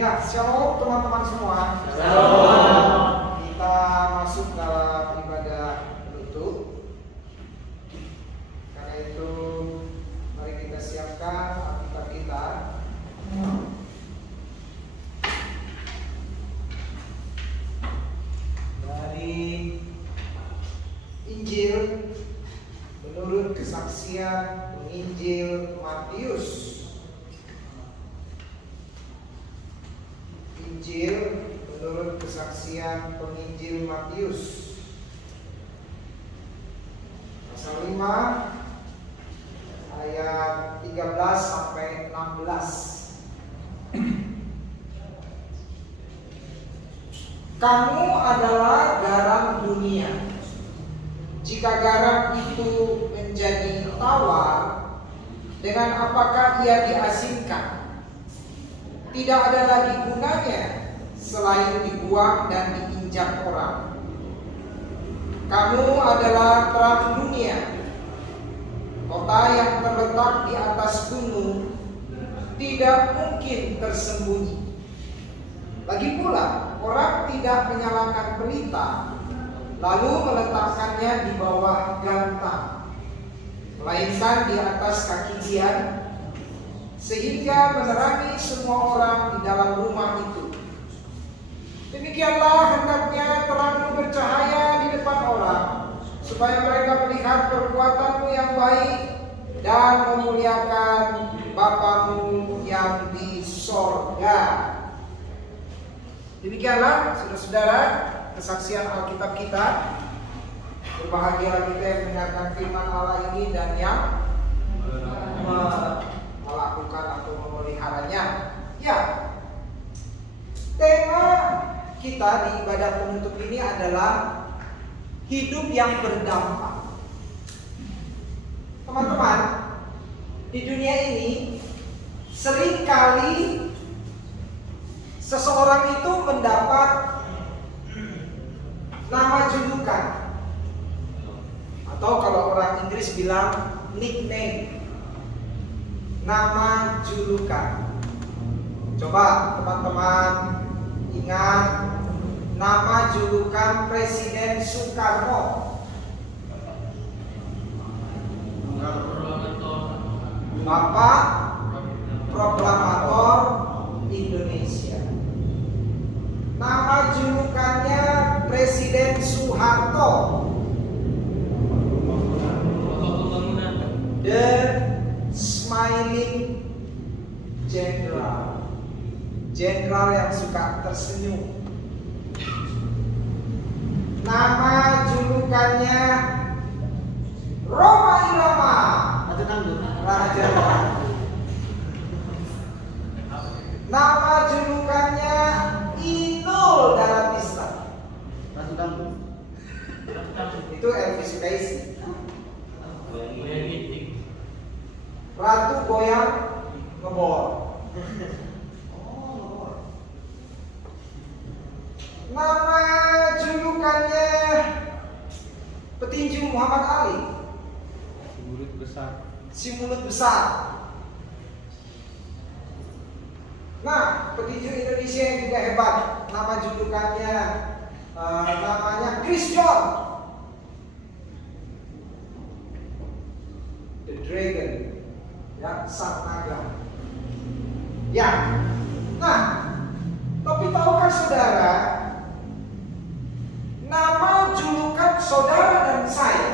Ya, shalom teman-teman semua. Shalom. Kita masuk dalam ibadah penutup. Karena itu, mari kita siapkan Alkitab kita. Dari Injil menurut kesaksian penginjil Matius. Injil menurut kesaksian penginjil Matius pasal 5 ayat 13 sampai 16. Kamu adalah garam dunia. Jika garam itu menjadi tawar, dengan apakah ia diasinkan? Tidak ada lagi gunanya selain dibuang dan diinjak orang. Kamu adalah terang dunia. Kota yang terletak di atas gunung tidak mungkin tersembunyi. Lagi pula, orang tidak menyalakan pelita lalu meletakkannya di bawah gantang, melainkan di atas kaki dia, sehingga menerangi semua orang di dalam rumah itu. Demikianlah hendaknya terangmu bercahaya di depan orang, supaya mereka melihat perbuatanmu yang baik dan memuliakan Bapamu yang di sorga. Demikianlah saudara-saudara kesaksian Alkitab kita. Berbahagialah kita yang mendengarkan firman Allah ini dan yang melakukan atau memeliharanya. Ya, tema kita di ibadah penutup ini adalah hidup yang berdampak. Teman-teman, di dunia ini seringkali seseorang itu mendapat nama julukan, atau kalau orang Inggris bilang nickname, nama julukan. Coba teman-teman ingat nama julukan Presiden Soekarno. Bapak Proklamator Indonesia. Nama julukannya Presiden Soeharto. The Smiling General. Jenderal yang suka tersenyum. Nama julukannya Roma Irama. Raja. Nama julukannya Inul Daratista. Itu Elvis Presley. Ratu goyang ngebor. Nama julukannya petinju Muhammad Ali. Si mulut besar. Nah, petinju Indonesia yang juga hebat, nama julukannya namanya Chris John, The Dragon, ya, sang naga. Ya, nah, tapi tahukah saudara, nama julukan saudara dan saya,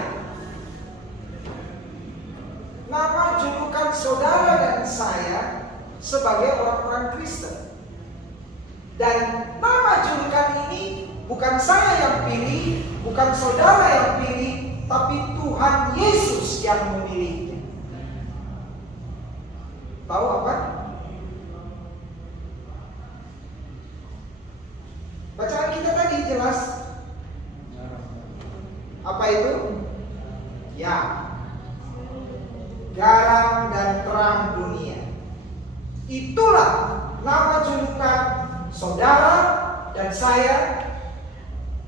nama julukan saudara dan saya sebagai orang-orang Kristen. Dan nama julukan ini bukan saya yang pilih, bukan saudara yang pilih, tapi Tuhan Yesus yang memilihnya. Tahu apa? Bacaan kita tadi jelas. Apa itu? Ya, garam dan terang dunia. Itulah nama julukan saudara dan saya.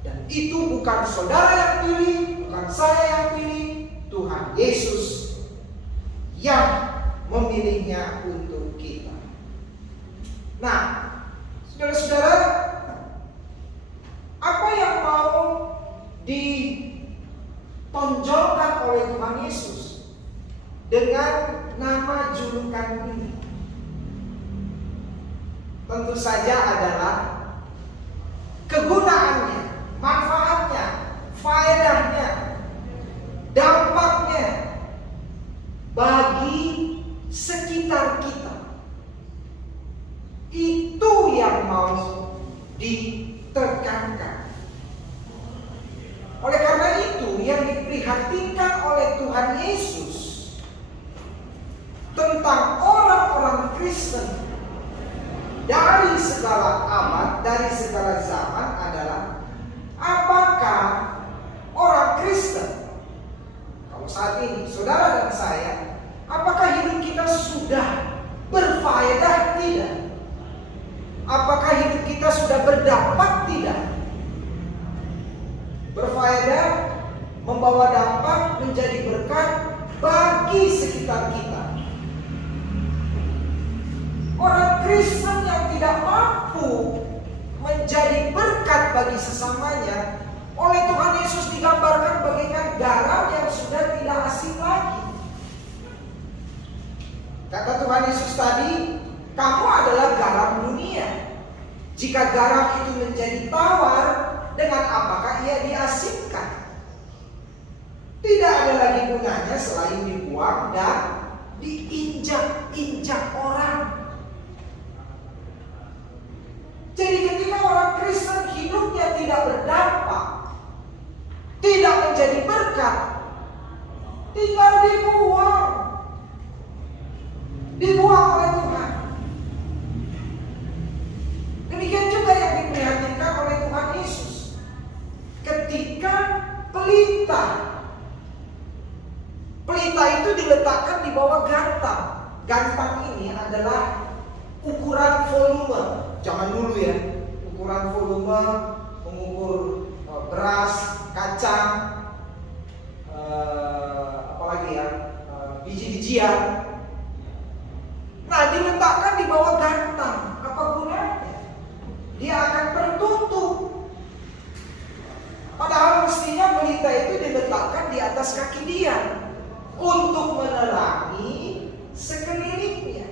Dan itu bukan saudara yang pilih, bukan saya yang pilih, Tuhan Yesus yang memilihnya untuk kita. Nah, Saudara-saudara, apa yang mau ditonjolkan oleh Tuhan Yesus dengan nama julukan ini? Tentu saja adalah kegunaannya, manfaatnya, faedahnya, dampaknya bagi sekitar kita. Itu yang mau ditekankan. Oleh karena itu, yang diprihatinkan oleh Tuhan Yesus tentang orang-orang Kristen dari segala abad, dari segala zaman adalah apakah orang Kristen, kalau saat ini saudara dan saya, apakah hidup kita sudah berfaedah tidak? Apakah hidup kita sudah berdampak tidak? Berfaedah, membawa dampak, menjadi berkat bagi sekitar kita. Orang Kristen yang tidak mampu menjadi berkat bagi sesamanya, oleh Tuhan Yesus digambarkan bagaikan garam yang sudah tidak asin lagi. Kata Tuhan Yesus tadi, kamu adalah garam dunia. Jika garam itu menjadi tawar, dengan apakah ia diasinkan? Tidak ada lagi gunanya selain dibuang dan diinjak-injak orang. Jadi ketika orang Kristen hidupnya tidak berdampak, tidak menjadi berkat, tinggal dibuang oleh Tuhan. Demikian juga yang diperhatikan oleh Tuhan Yesus ketika pelita itu diletakkan di bawah gantang. Gantang ini adalah ukuran volume. Zaman dulu ya, ukuran volume mengukur beras, kacang, apalagi ya, biji-bijian. Nah, diletakkan di bawah gantang. Apa gunanya? Dia akan tertutup. Padahal mestinya pelita itu diletakkan di atas kaki dia untuk menerangi sekelilingnya.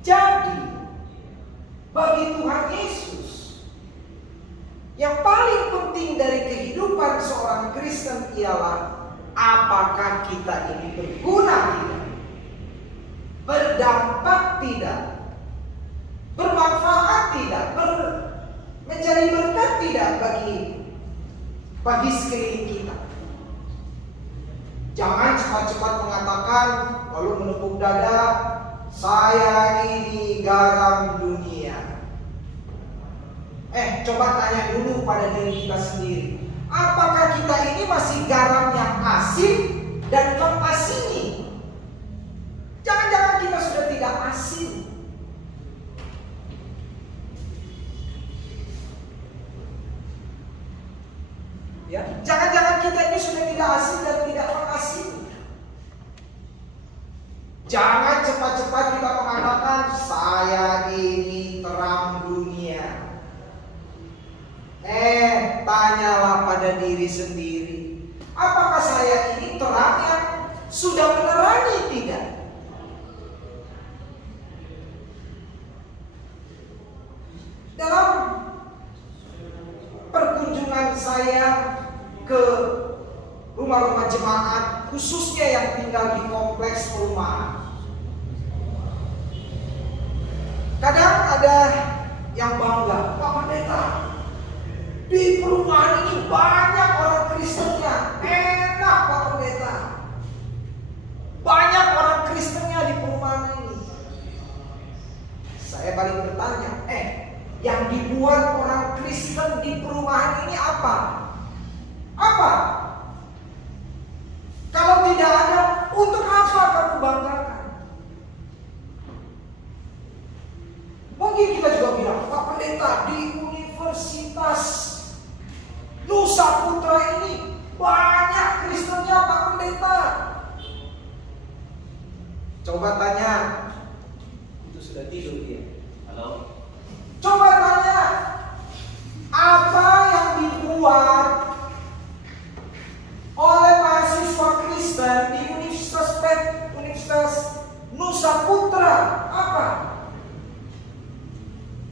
Jadi, bagi Tuhan Yesus, yang paling penting dari kehidupan seorang Kristen ialah apakah kita ini berguna tidak, berdampak tidak, bermanfaat tidak, menjadi berkat tidak bagi sekeliling kita. Jangan cepat-cepat mengatakan lalu menepuk dada, saya ini garam dunia. Coba tanya dulu pada diri kita sendiri, apakah kita ini masih garam yang asin dan mengasini? Jangan-jangan kita sudah tidak asin. Ya, jangan-jangan kita ini sudah tidak asin dan tidak mengasini. Jangan cepat-cepat kita mengatakan saya ini terang dunia. Tanyalah pada diri sendiri, apakah saya ini terang yang sudah menerangi tidak? Dalam perkunjungan saya ke rumah-rumah jemaat, khususnya yang tinggal di kompleks perumahan, kadang ada yang bangga, Pak Pendeta, di perumahan ini banyak orang Kristennya. Enak Pak Pendeta, banyak orang Kristennya di perumahan ini. Saya balik bertanya, yang dibuat orang Kristen di perumahan ini apa? Apa? Kalau tidak ada, untuk apa kamu banggakan? Mungkin kita juga bilang, Pak Pendeta, di Universitas Nusa Putra ini banyak Kristennya Pak Pendeta. Coba tanya, itu sudah tidur dia. Coba tanya, apa yang dibuat oleh mahasiswa Kristen di Universitas Nusa Putra?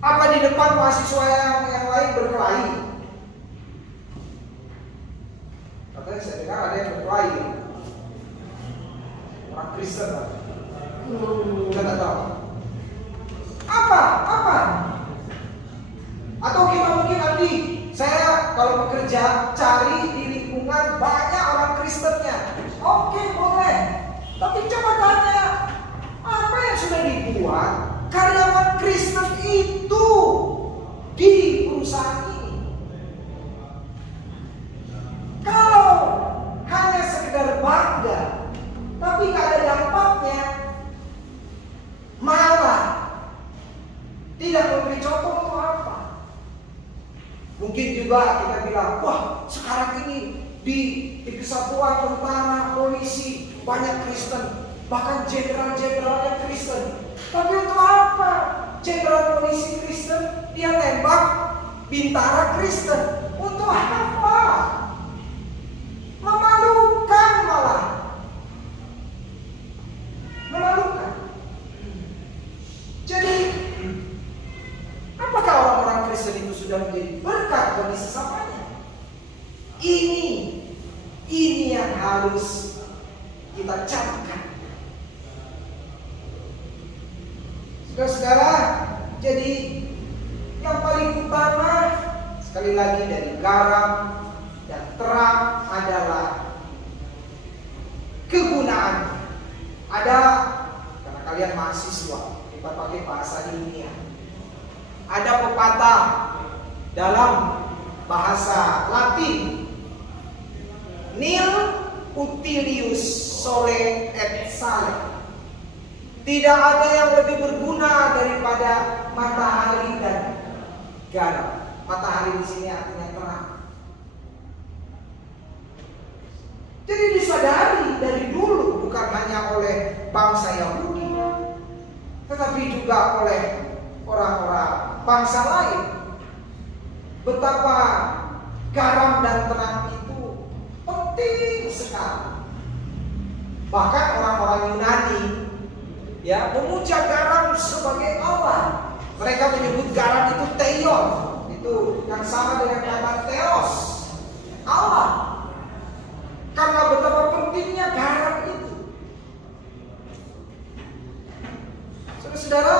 Apa di depan mahasiswa yang lain berkelahi? Katanya saya dengar ada yang berkelahi. Orang Kristen lah. Kita nggak tahu. Apa? Atau kita mungkin nanti saya kalau bekerja cari di lingkungan banyak orang Kristennya. Oke, boleh. Tapi coba tanya, apa yang sudah dibuat karyawan Kristen itu di perusahaan ini? Kalau hanya sekedar bangga, tapi nggak ada dampaknya, malah tidak memberi contoh untuk apa? Mungkin juga kita bilang, wah sekarang ini di kesatuan tentara, polisi banyak Kristen, bahkan jenderal-jenderalnya Kristen. Tapi untuk apa? Jenderal polisi Kristen, dia tembak bintara Kristen. Untuk apa? Memalukan malah. Memalukan. Jadi, apakah orang-orang Kristen itu sudah menjadi berkat bagi sesamanya? Ini yang harus kita camkan. Saudara-saudara, jadi yang paling utama sekali lagi dari garam dan terang adalah kegunaan. Ada, karena kalian mahasiswa, kita pakai bahasa dunia. Ada pepatah dalam bahasa Latin, nil utilius sole et sale. Tidak ada yang lebih berguna daripada matahari dan garam. Matahari di sini artinya terang. Jadi disadari dari dulu bukan hanya oleh bangsa Yahudi, tetapi juga oleh orang-orang bangsa lain, betapa garam dan terang itu penting sekali. Bahkan orang-orang Yunani memuja garam sebagai Allah. Mereka menyebut garam itu theon, itu yang sama dengan kata theos, Allah. Karena betapa pentingnya garam itu. Saudara,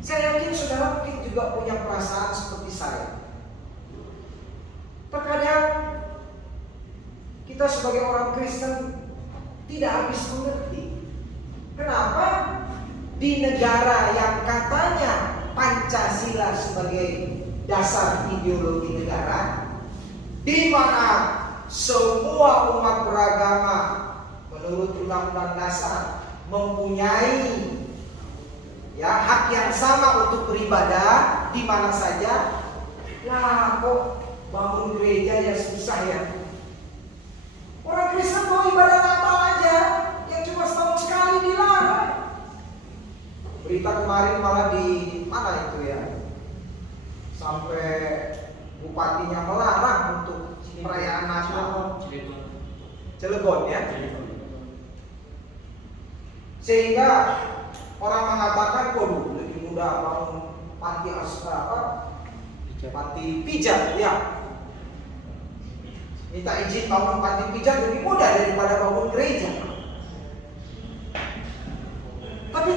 saya yakin saudara mungkin juga punya perasaan seperti saya. Terkadang kita sebagai orang Kristen tidak habis mengerti kenapa di negara yang katanya Pancasila sebagai dasar ideologi negara, di mana semua umat beragama menurut Undang-Undang Dasar mempunyai hak yang sama untuk beribadah di mana saja, kok bangun gereja ya susah ya. Orang Kristen mau ibadah Natal aja yang cuma setahun sekali dilarang. Berita kemarin malah di mana itu ya, sampai bupatinya melarang untuk perayaan Natal. Cilegon ya. Sehingga orang mengatakan, waduh lebih mudah bangun panti pijat ya. Minta izin bangun panti pijat lebih mudah daripada bangun gereja. Tapi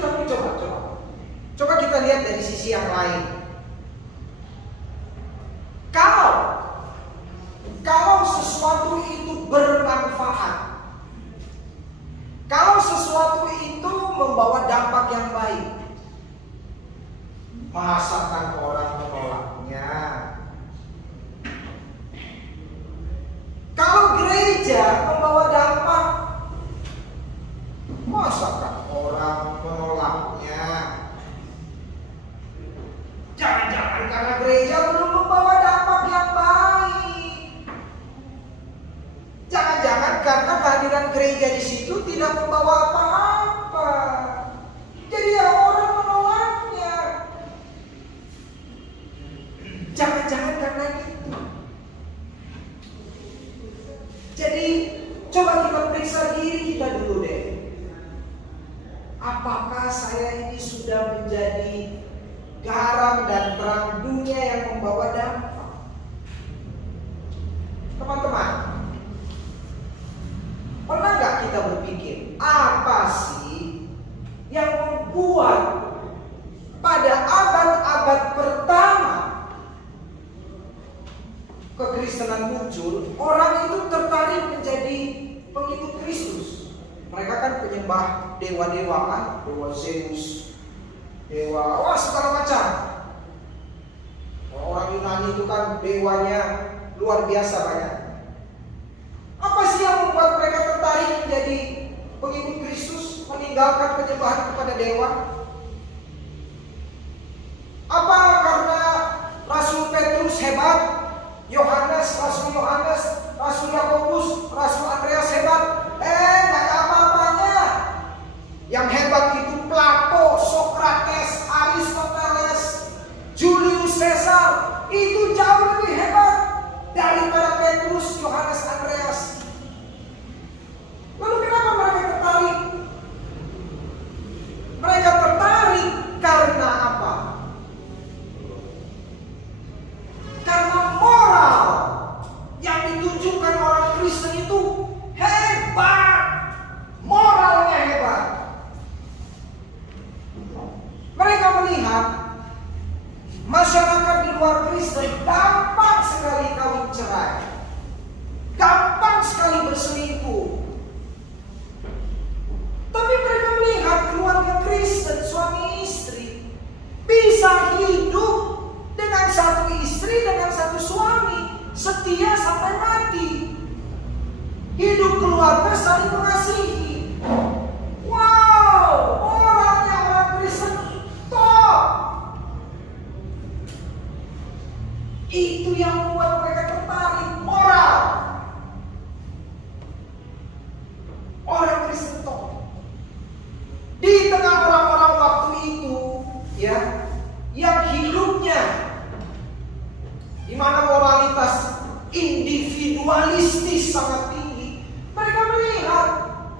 coba kita lihat dari sisi yang lain. Kalau sesuatu itu bermanfaat, kalau sesuatu itu membawa dampak yang baik, masakan orang menolaknya? Kalau gereja membawa dampak, masakan orang menolaknya? Jangan-jangan karena gereja belum membawa dampak yang baik. Jangan-jangan karena kehadiran gereja di situ tidak membawa apa-apa. Jadi orang garam dan terang dunia yang membawa dampak. Teman-teman, pernah nggak kita berpikir apa sih yang membuat pada abad-abad pertama kekristenan muncul, orang itu tertarik menjadi pengikut Kristus? Mereka kan penyembah dewa-dewa kan, dewa Zeus, dewa, wah segala macam. Orang Yunani itu kan dewanya luar biasa banyak. Apa sih yang membuat mereka tertarik menjadi pengikut Kristus, meninggalkan penyembahan kepada dewa? Apa karena Rasul Petrus hebat, Rasul Yohanes, Rasul Yakobus, Rasul Andreas hebat? Nggak ada apa-apanya. Yang hebat itu Plato, Socrates, Aristoteles, Julius Caesar. Itu jauh lebih hebat daripada Petrus, Yohanes, Andreas. Lalu kenapa mereka tertarik? Mereka tertarik karena apa? Karena moral yang ditunjukkan orang Kristen itu hebat. Moralnya hebat. Mereka melihat masyarakat di luar Kristen gampang sekali kawin cerai, gampang sekali berselingkuh. Tapi mereka melihat keluarga Kristen, suami istri, bisa hidup dengan satu istri, dengan satu suami, setia sampai mati. Hidup keluarga saling mengasihi. Wow, orangnya orang Kristen top. Itu yang membuat mereka tertarik, moral. Orang Kristen top. Di tengah orang-orang waktu itu, ya, yang hidupnya di mana moralitas individualistis sangat tinggi, mereka melihat,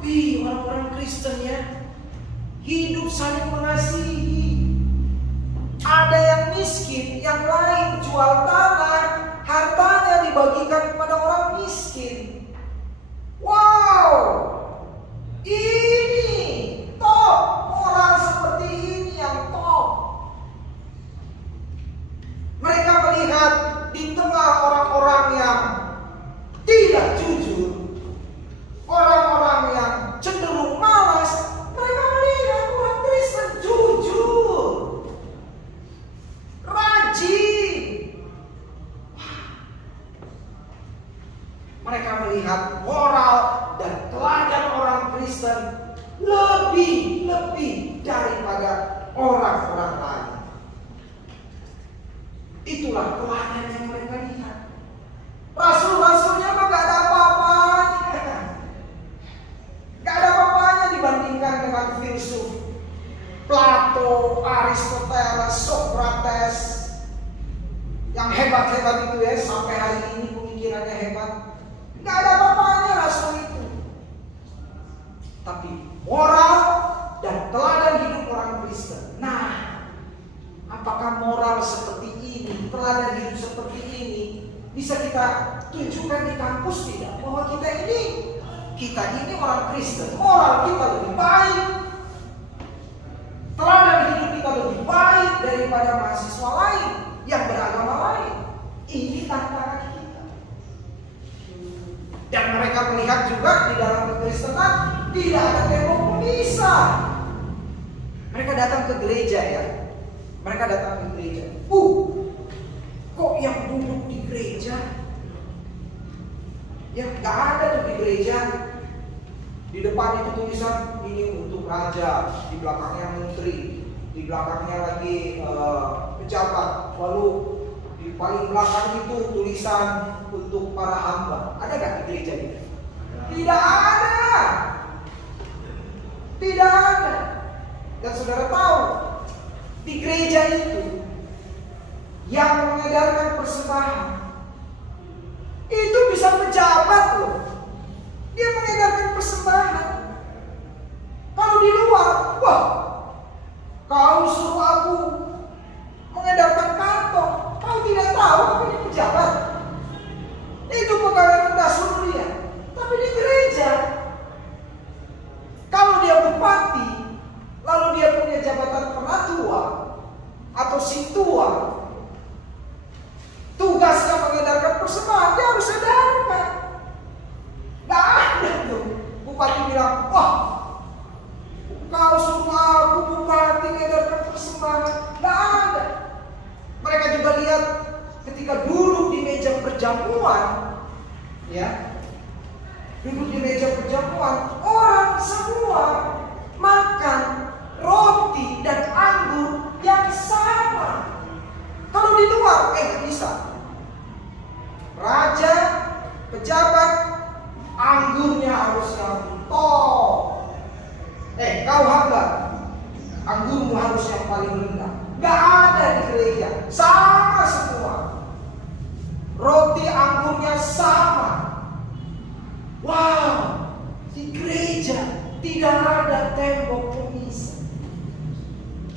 wih, orang-orang Kristen ya, hidup saling mengasihi. Ada yang miskin, yang lain jual tanah, hartanya dibagikan kepada orang miskin. Wow, ini top, moral seperti ini yang top. Mereka melihat di tengah orang-orang yang tidak jujur, orang-orang yang cenderung malas, mereka melihat orang Kristen jujur, rajin. Mereka melihat moral dan teladan orang Kristen lebih daripada orang-orang lain. Itulah teladan yang mereka lihat. Rasul-rasulnya mah gak ada apa-apanya. Gak ada apa-apanya dibandingkan dengan filsuf Plato, Aristoteles, Socrates. Yang hebat-hebat itu ya, sampai hari ini pemikirannya hebat. Gak ada apa-apanya rasul itu. Tapi moral dan teladan hidup orang Kristen. Nah, apakah moral seperti ini, teladan hidup seperti ini bisa kita tunjukkan di kampus tidak? Bahwa kita ini orang Kristen, moral kita lebih baik, teladan hidup kita lebih baik daripada mahasiswa lain yang beragama lain. Ini tantangan kita. Dan mereka melihat juga di dalam kekristenan tidak ada tembok pemisah. Mereka datang ke gereja ya. Mereka datang ke gereja. Kok yang duduk di gereja? Ya gak ada tuh di gereja. Di depan itu tulisan ini untuk raja, di belakangnya menteri, di belakangnya lagi pejabat. Lalu di paling belakang itu tulisan untuk para hamba. Ada gak di gereja ini? Tidak ada. Tidak ada. Dan saudara tahu, di gereja itu yang mengedarkan persembahan itu bisa pejabat loh. Dia mengedarkan persembahan. Kalau di luar, wah, kau suruh aku si tua tugasnya mengedarkan persembahan, dia harus edarkan. Nggak ada tuh bupati bilang, wah kau suruh aku bupati mengedarkan persembahan. Nggak ada. Mereka juga lihat ketika duduk di meja perjamuan, ya, duduk di meja perjamuan, orang semua makan roti dan anggur yang sama. Kalau di luar, nggak bisa. Raja, pejabat, anggurnya harus yang top. Kau hamba, anggurmu harus yang paling rendah. Nggak ada di gereja, sama semua. Roti anggurnya sama. Wow, di gereja tidak ada tembok pemisah.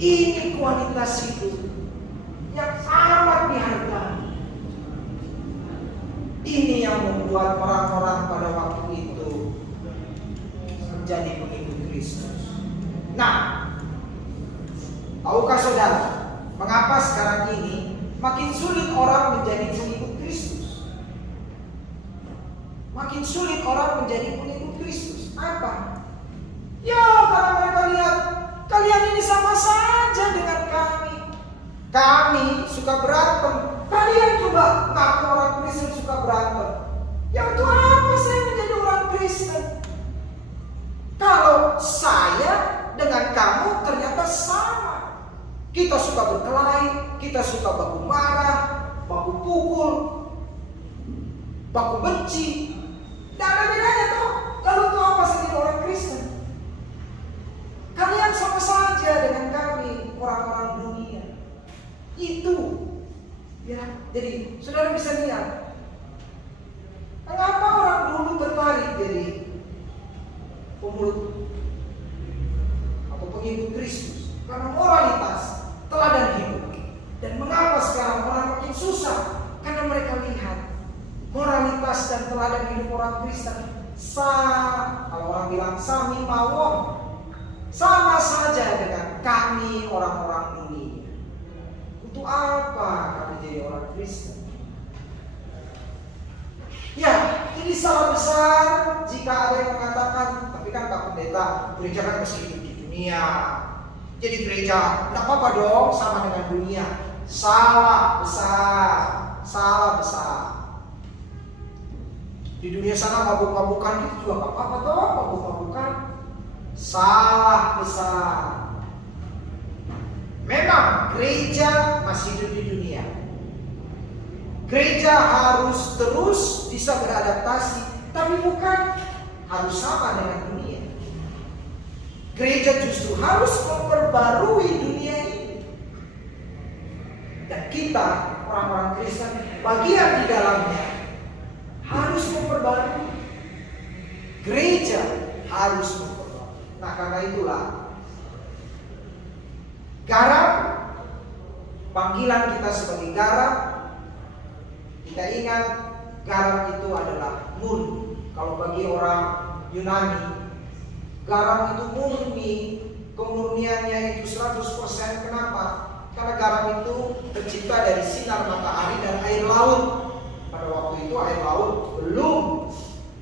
Ini kualitas hidup yang amat dihargai. Ini yang membuat orang-orang pada waktu itu menjadi pengikut Kristus. Nah, tahukah saudara, mengapa sekarang ini makin sulit orang menjadi pengikut Kristus? Makin sulit orang menjadi pengikut Kristus. Apa? Ya, karena mereka lihat kalian ini sama saja dengan kami. Kami suka berantem. Kalian juga ngaku orang Kristen suka berantem. Ya untuk apa saya menjadi orang Kristen? Kalau saya dengan kamu ternyata sama. Kita suka berkelahi, kita suka baku marah, baku pukul, baku benci. Tidak ada bedanya toh. Lalu untuk apa saya jadi orang Kristen? Kalian sama saja dengan kami, orang-orang dunia. Itu ya, jadi saudara bisa lihat mengapa orang dulu tertarik jadi pemeluk atau pengikut Kristus, karena moralitas, teladan hidup. Dan mengapa sekarang orang makin susah, karena mereka lihat moralitas dan teladan hidup orang Kristen kalau orang bilang sami mawon, sama saja dengan kami orang-orang dunia. Untuk apa kami jadi orang Kristen? Ya, ini salah besar jika ada yang mengatakan, tapi kan Pak Pendeta, gereja kan mesti hidup di dunia. Jadi gereja, tidak apa-apa dong sama dengan dunia. Salah besar, salah besar. Di dunia sana mabuk-mabukan itu juga nggak apa-apa toh, mabuk-mabukan. Salah besar. Memang gereja masih hidup di dunia. Gereja harus terus bisa beradaptasi, tapi bukan harus sama dengan dunia. Gereja justru harus memperbarui dunia ini. Dan kita, orang-orang Kristen, bagian di dalamnya harus memperbarui. Gereja harus memperbarui. Nah, karena itulah garam, panggilan kita sebagai garam, kita ingat garam itu adalah murni. Kalau bagi orang Yunani, garam itu murni, kemurniannya itu 100%. Kenapa? Karena garam itu tercipta dari sinar matahari dan air laut. Pada waktu itu air laut belum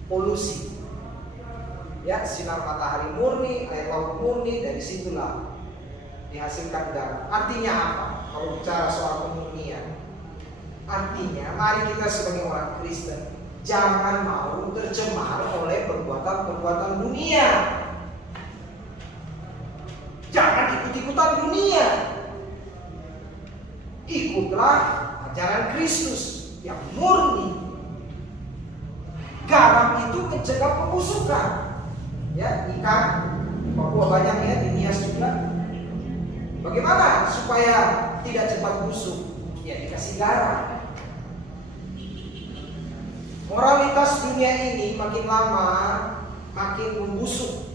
polusi. Ya, sinar matahari murni, air laut murni, dari situlah dihasilkan garam. Artinya apa? Kalau bicara soal kemurnian, artinya mari kita sebagai orang Kristen jangan mau tercemar oleh perbuatan-perbuatan dunia. Jangan ikut-ikutan dunia. Ikutlah ajaran Kristus yang murni. Garam itu mencegah pembusukan. Ya, ikan Papua banyak ya, di Nias juga. Bagaimana supaya tidak cepat busuk? Ya, dikasih garam. Moralitas dunia ini makin lama makin membusuk.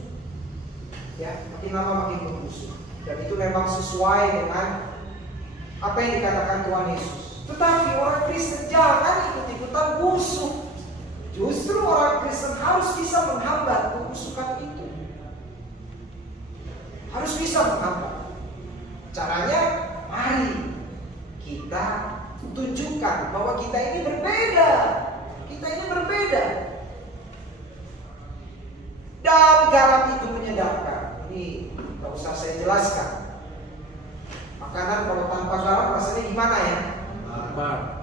Ya, makin lama makin membusuk. Dan itu memang sesuai dengan apa yang dikatakan Tuhan Yesus. Tetapi orang Kristen jangan ikut-ikutan busuk. Justru orang Kristen harus bisa menghambat pembusukan itu. Harus bisa menghambat. Caranya, mari kita tunjukkan bahwa kita ini berbeda. Kita ini berbeda. Dan garam itu menyedarkan. Ini nggak usah saya jelaskan. Makanan kalau tanpa garam rasanya gimana ya?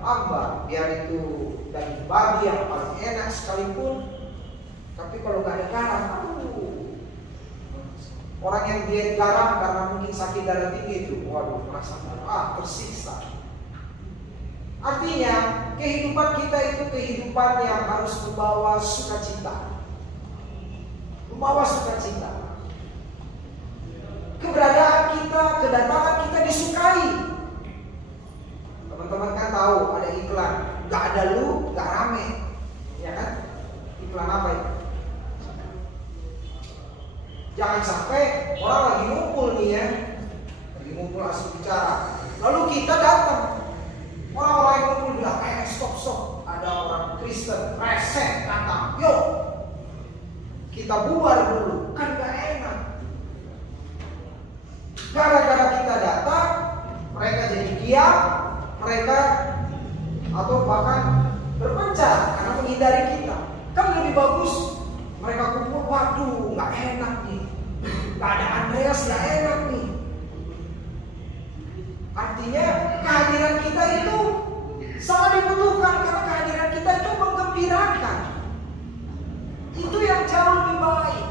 Hambar. Biar itu daging babi yang paling enak sekalipun, tapi kalau nggak ada garam, orang yang diet garam karena mungkin sakit darah tinggi itu, waduh, merasa tersiksa. Artinya kehidupan kita itu kehidupan yang harus membawa sukacita, membawa sukacita. Keberadaan kita, kedatangan kita disukai. Teman-teman kan tahu ada iklan, nggak ada lu, nggak rame, ya kan? Iklan apa itu? Jangan sampai orang lagi ngumpul nih ya, lagi ngumpul asik bicara, lalu kita datang, orang-orang yang ngumpul bilang, stop, ada orang Kristen, resek, datang, yuk kita bubar dulu, kan gak enak. Gara-gara kita datang, mereka jadi diam, mereka atau bahkan berpencar karena menghindari kita. Kan lebih bagus mereka kumpul, waduh gak enak nih, gak ada Andreas, gak enak nih. Artinya kehadiran kita itu sangat dibutuhkan, karena kehadiran kita itu menggembirakan. Itu yang jauh lebih baik,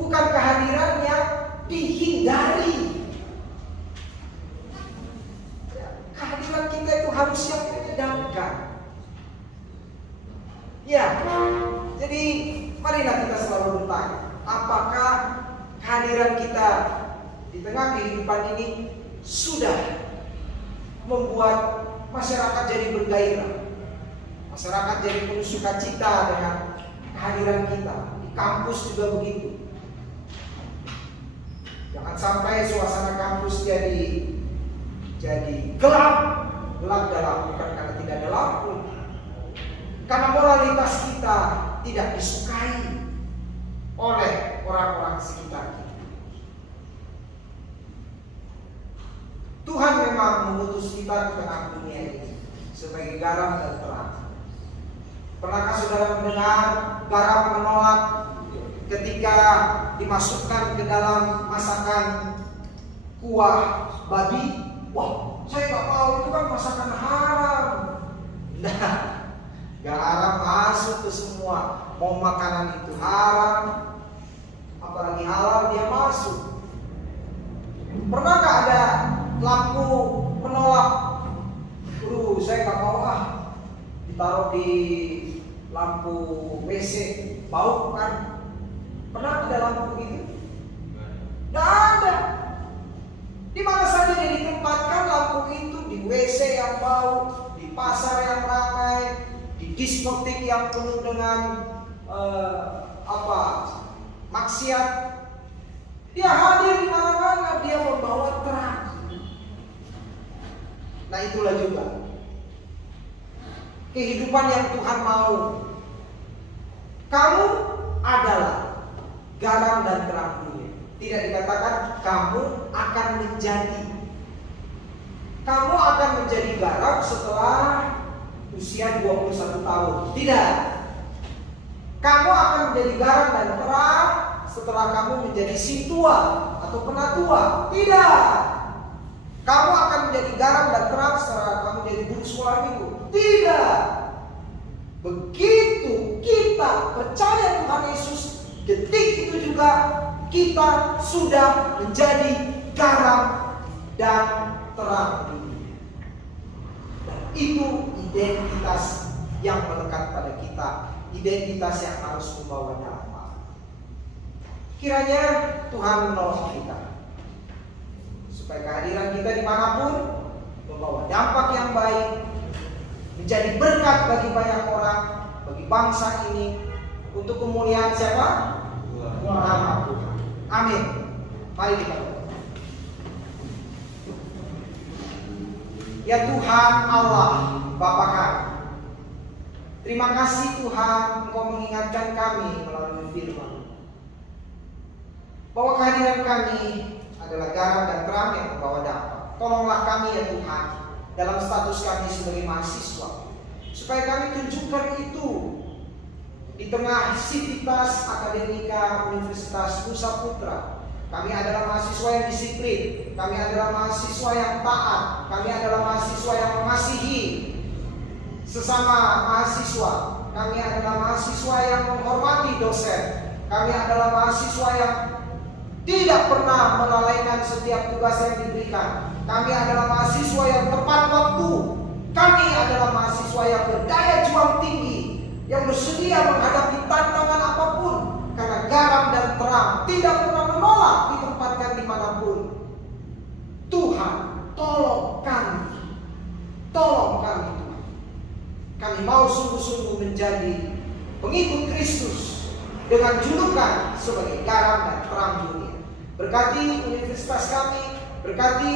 bukan kehadiran yang dihindari. Kehadiran kita itu harus yang menyenangkan. Ya, jadi marilah kita selalu bertanya, apakah kehadiran kita di tengah kehidupan ini sudah membuat masyarakat jadi bergairah, masyarakat jadi penuh sukacita dengan kehadiran kita. Di kampus juga begitu. Jangan sampai suasana kampus jadi gelap dalam, bukan karena tidak ada lampu, karena moralitas kita tidak disukai oleh orang-orang sekitar kita. Tuhan memang mengutus kita ke tengah dunia ini sebagai garam dan terang. Pernahkah saudara mendengar garam menolak ketika dimasukkan ke dalam masakan kuah babi? Wah, saya nggak mau, itu kan masakan haram. Nah, garam masuk ke semua. Mau makanan itu haram, apalagi halal, dia masuk. Pernahkah ada lampu menolak? Saya nggak mau ditaruh di lampu WC, bau kan? Pernah ada lampu begitu? Nggak ada. Di mana saja dia ditempatkan lampu itu, di WC yang bau, di pasar yang ramai, di diskotik yang penuh dengan maksiat. Dia hadir di mana-mana, dia membawa terang. Nah, itulah juga kehidupan yang Tuhan mau. Kamu adalah garam dan terang dunia. Tidak dikatakan kamu akan menjadi. Kamu akan menjadi garam setelah usia 21 tahun. Tidak. Kamu akan menjadi garam dan terang setelah kamu menjadi si tua atau penatua. Tidak. Kamu akan menjadi garam dan terang setelah kamu menjadi guru sekolah minggu. Tidak. Begitu kita percaya Tuhan Yesus, detik itu juga kita sudah menjadi garam dan terang dunia. Dan itu identitas yang melekat pada kita, identitas yang harus membawa dampak. Kiranya Tuhan menolong kita supaya kehadiran kita dimanapun membawa dampak yang baik, menjadi berkat bagi banyak orang, bagi bangsa ini, untuk kemuliaan siapa? Nama Tuhan. Amin. Mari kita berdoa. Ya Tuhan Allah Bapa kami, terima kasih Tuhan, Engkau mengingatkan kami melalui firman bahwa kehadiran kami adalah garam dan terang yang membawa dampak. Tolonglah kami ya Tuhan, dalam status kami sebagai mahasiswa. Supaya kami tunjukkan itu di tengah Sivitas Akademika Universitas Nusa Putra. Kami adalah mahasiswa yang disiplin, kami adalah mahasiswa yang taat, kami adalah mahasiswa yang mengasihi sesama mahasiswa, kami adalah mahasiswa yang menghormati dosen, kami adalah mahasiswa yang tidak pernah melalaikan setiap tugas yang diberikan, kami adalah mahasiswa yang tepat waktu, kami adalah mahasiswa yang berdaya juang tinggi, yang bersedia menghadapi tantangan apapun, karena garam dan terang tidak pernah menolak ditempatkan dimanapun. Tuhan, tolong kami Tuhan. Kami mau sungguh-sungguh menjadi pengikut Kristus dengan julukan sebagai garam dan terang dunia. Berkati universitas kami, berkati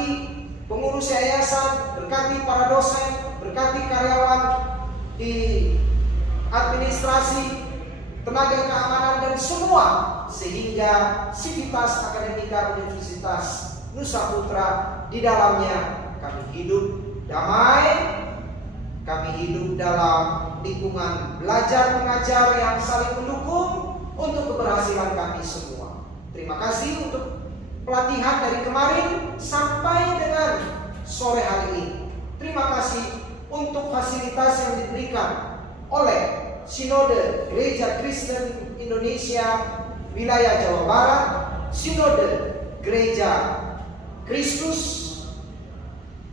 pengurus yayasan, berkati para dosen, berkati karyawan di administrasi, tenaga keamanan dan semua, sehingga Sivitas Akademika Universitas Nusa Putra di dalamnya kami hidup damai, kami hidup dalam lingkungan belajar mengajar yang saling mendukung untuk keberhasilan kami semua. Terima kasih untuk pelatihan dari kemarin sampai dengan sore hari ini. Terima kasih untuk fasilitas yang diberikan oleh Sinode Gereja Kristen Indonesia Wilayah Jawa Barat, Sinode Gereja Kristus,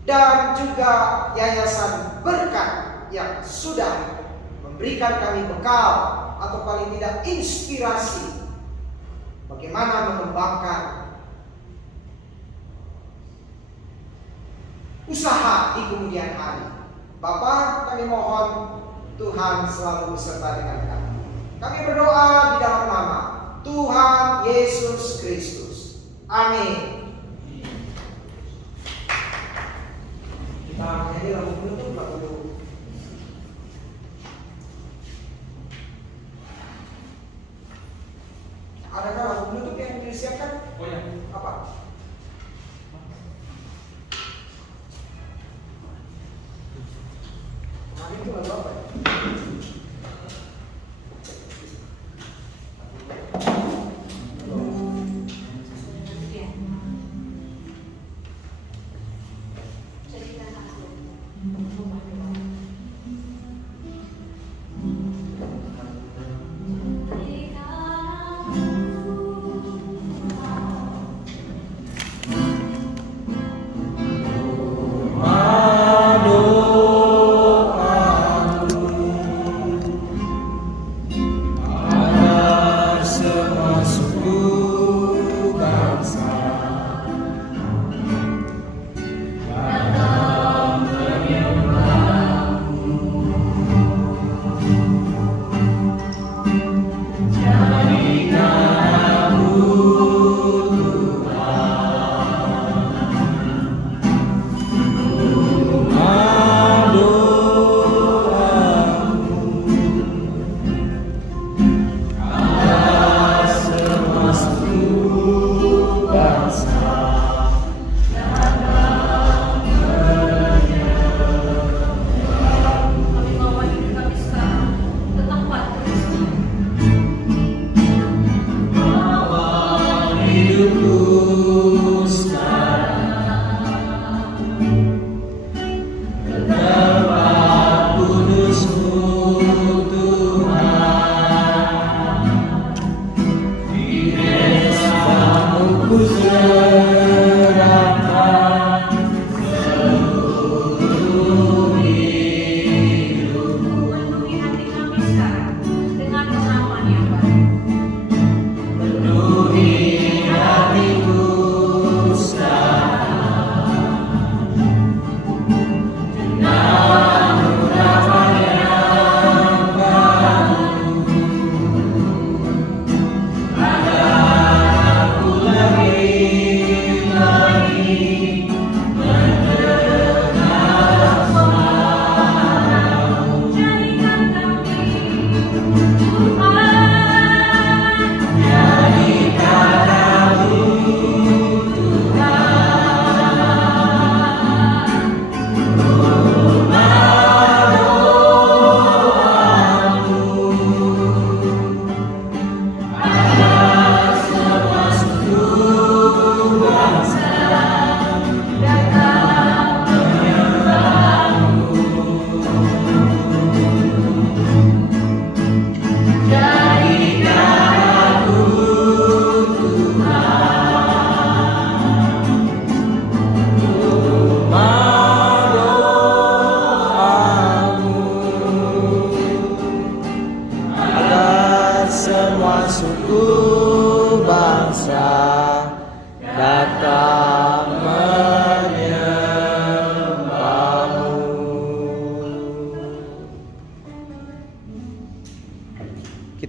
dan juga Yayasan Berkat yang sudah memberikan kami bekal atau paling tidak inspirasi bagaimana mengembangkan usaha di kemudian hari. Bapak, kami mohon Tuhan selalu beserta dengan kami. Kami berdoa di dalam nama Tuhan Yesus Kristus. Amin. Kita menyanyi lagu penutup, lagu adakah lagu penutup yang disiapkan? Oh ya. Apa? Nah, itu lagu apa ya? Aduh,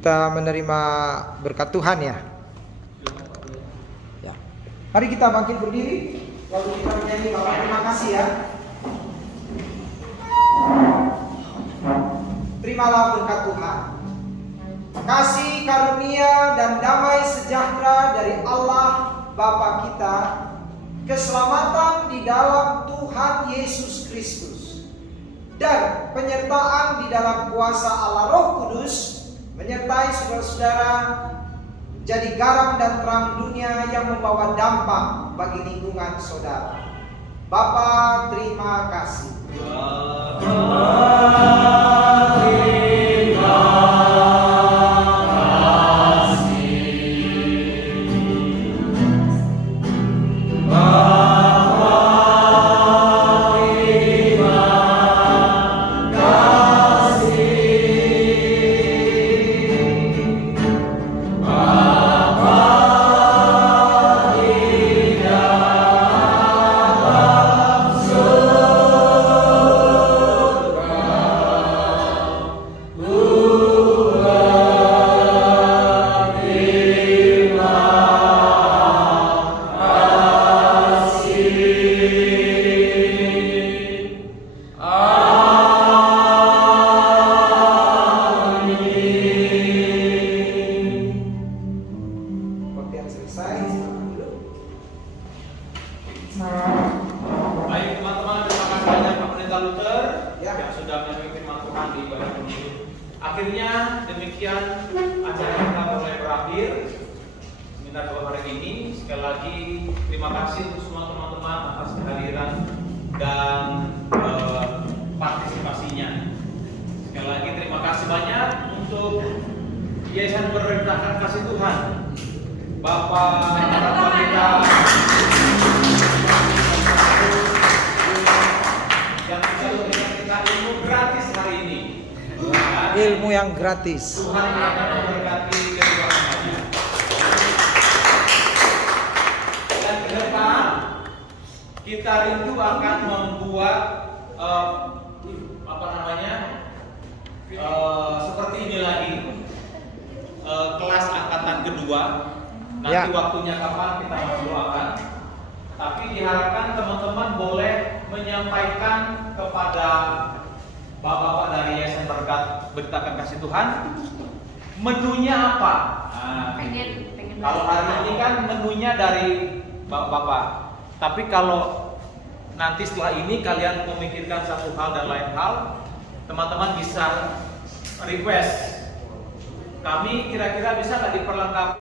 kita menerima berkat Tuhan ya. Ya. Mari kita bangkit berdiri, lalu kita menyanyi Bapak terima kasih ya. Terimalah berkat Tuhan. Kasih karunia dan damai sejahtera dari Allah Bapa kita, keselamatan di dalam Tuhan Yesus Kristus, dan penyertaan di dalam kuasa Allah Roh Kudus menyertai saudara-saudara jadi garam dan terang dunia yang membawa dampak bagi lingkungan saudara. Bapa terima kasih. Baik teman-teman, terima kasih banyak Pak Pendeta Luther yang sudah menyampaikan firman Tuhan di ibadah pemilu. Akhirnya demikian acara kita mulai berakhir. Sebentar 2 hari ini sekali lagi terima kasih untuk semua teman-teman atas kehadiran dan partisipasinya. Sekali lagi terima kasih banyak untuk Yayasan Beritakan Kasih Tuhan, Bapak Pendeta yang bisa memberikan kita ilmu gratis hari ini. Ilmu yang gratis. Tuhan yang akan memberkati kedua-duanya. Dan ke depan kita rindu akan membuat seperti ini lagi, kelas angkatan kedua. Nanti waktunya kapan kita masih doakan. Tapi diharapkan teman-teman boleh menyampaikan kepada bapak-bapak dari Yayasan Beritakan Kasih Tuhan menunya apa. Pengen Kalau hari ini kan menunya dari bapak-bapak. Tapi kalau nanti setelah ini kalian memikirkan satu hal dan lain hal, teman-teman bisa request. Kami kira-kira bisa nggak diperlengkapi